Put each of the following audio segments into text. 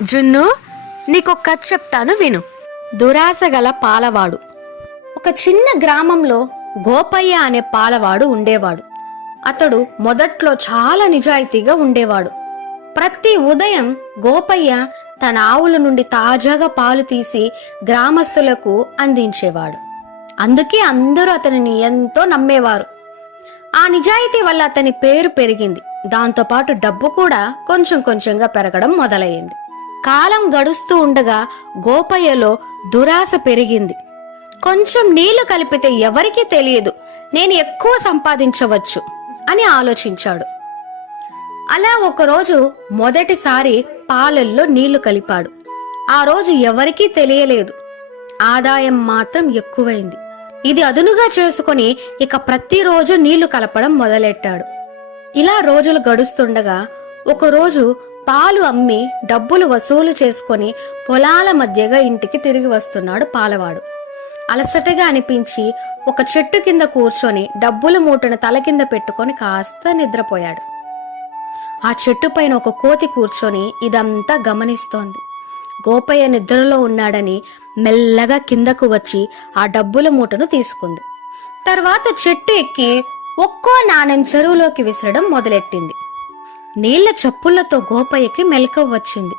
జున్ను, నీకొక కథ చెప్తాను విను. దురాశ గల పాలవాడు. ఒక చిన్న గ్రామంలో గోపయ్య అనే పాలవాడు ఉండేవాడు. అతడు మొదట్లో చాలా నిజాయితీగా ఉండేవాడు. ప్రతి ఉదయం గోపయ్య తన ఆవుల నుండి తాజాగా పాలు తీసి గ్రామస్తులకు అందించేవాడు. అందుకే అందరూ అతనిని ఎంతో నమ్మేవారు. ఆ నిజాయితీ వల్ల అతని పేరు పెరిగింది. దాంతోపాటు డబ్బు కూడా కొంచెం కొంచెంగా పెరగడం మొదలయ్యింది. కాలం గడుస్తూ ఉండగా గోపయ్యలో దురాశ పెరిగింది. కొంచెం నీళ్లు కలిపితే ఎవరికీ తెలియదు, నేను ఎక్కువ సంపాదించవచ్చు అని ఆలోచించాడు. అలా ఒకరోజు మొదటిసారి పాలల్లో నీళ్లు కలిపాడు. ఆ రోజు ఎవరికీ తెలియలేదు. ఆదాయం మాత్రం ఎక్కువైంది. ఇది అదునుగా చేసుకుని ఇక ప్రతిరోజు నీళ్లు కలపడం మొదలెట్టాడు. ఇలా రోజులు గడుస్తుండగా ఒకరోజు పాలు అమ్మి డబ్బులు వసూలు చేసుకొని పొలాల మధ్యగా ఇంటికి తిరిగి వస్తున్నాడు పాలవాడు. అలసటగా అనిపించి ఒక చెట్టు కింద కూర్చొని డబ్బుల మూటను తల కింద పెట్టుకొని కాస్త నిద్రపోయాడు. ఆ చెట్టు పైన ఒక కోతి కూర్చొని ఇదంతా గమనిస్తోంది. గోపయ్య నిద్రలో ఉన్నాడని మెల్లగా కిందకు వచ్చి ఆ డబ్బుల మూటను తీసుకుంది. తర్వాత చెట్టు ఎక్కి ఒక్కో నాణెం చెరువులోకి విసరడం మొదలెట్టింది. నీళ్ల చప్పుళ్లతో గోపయ్యకి మెలకువ వచ్చింది.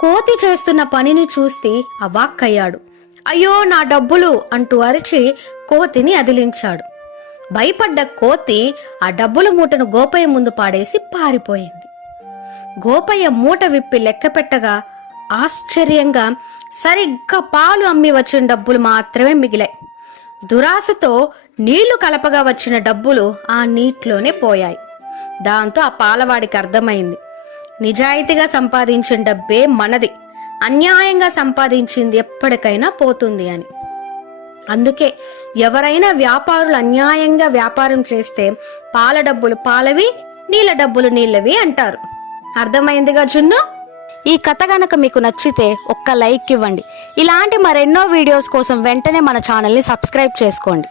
కోతి చేస్తున్న పనిని చూస్తే అవాక్కయ్యాడు. అయ్యో నా డబ్బులు అంటూ అరిచి కోతిని అదిలించాడు. భయపడ్డ కోతి ఆ డబ్బుల మూటను గోపయ్య ముందు పాడేసి పారిపోయింది. గోపయ్య మూట విప్పి లెక్క పెట్టగా ఆశ్చర్యంగా సరిగ్గా పాలు అమ్మి వచ్చిన డబ్బులు మాత్రమే మిగిలాయి. దురాశతో నీళ్లు కలపగా వచ్చిన డబ్బులు ఆ నీటిలోనే పోయాయి. దాంతో ఆ పాలవాడికి అర్థమైంది, నిజాయితీగా సంపాదించిన డబ్బే మనది, అన్యాయంగా సంపాదించింది ఎప్పటికైనా పోతుంది అని. అందుకే ఎవరైనా వ్యాపారులు అన్యాయంగా వ్యాపారం చేస్తే పాల డబ్బులు పాలవి, నీళ్ళ డబ్బులు నీళ్ళవి అంటారు. అర్థమైందిగా జున్ను? ఈ కథ గనక మీకు నచ్చితే ఒక్క లైక్ ఇవ్వండి. ఇలాంటి మరెన్నో వీడియోస్ కోసం వెంటనే మన ఛానల్ని సబ్స్క్రైబ్ చేసుకోండి.